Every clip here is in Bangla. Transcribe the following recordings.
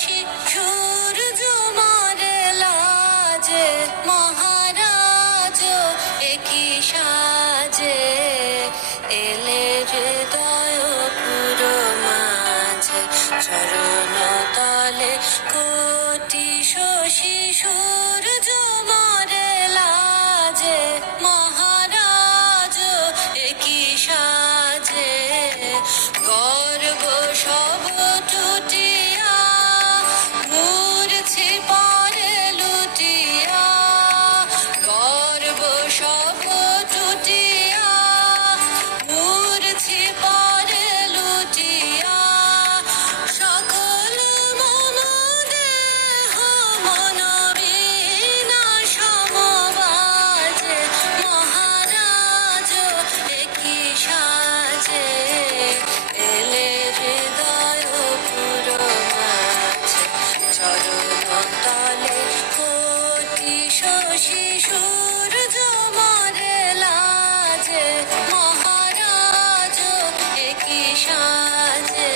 সূর্য মারে লাজে মহারাজ একই সাজে এলে হৃদয় পুরো মাঝে চরণ তলে কোটি শশী সূর্য মারে লাজে মহারাজ একই সাজে গর্ব সব টুটিয়া মূর্ছি পরে লুটিয়া গর্ব সব টুটিয়া মূর্ছি পরে লুটিয়া সকল মম দেহ মন বিনা সমবাজে মহারাজ একই সাজে এলে হৃদয় পুরো মাঝে চরণ তলে কোটি শশী সূর্য মারে লাজে মহারাজ একই সাজে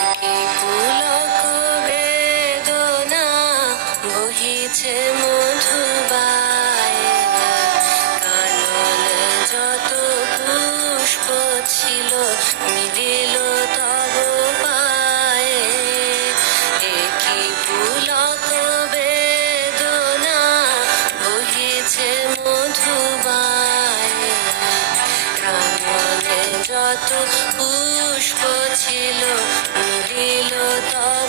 একই পুলক বেদনা বহিছে মধুবায়ে কাননে যত পুষ্প ছিল মিলিল তব পায়ে একই পুলক বেদনা বহিছে মধুবায়ে কাননে যত পুষ্প ছিল মিলিল তব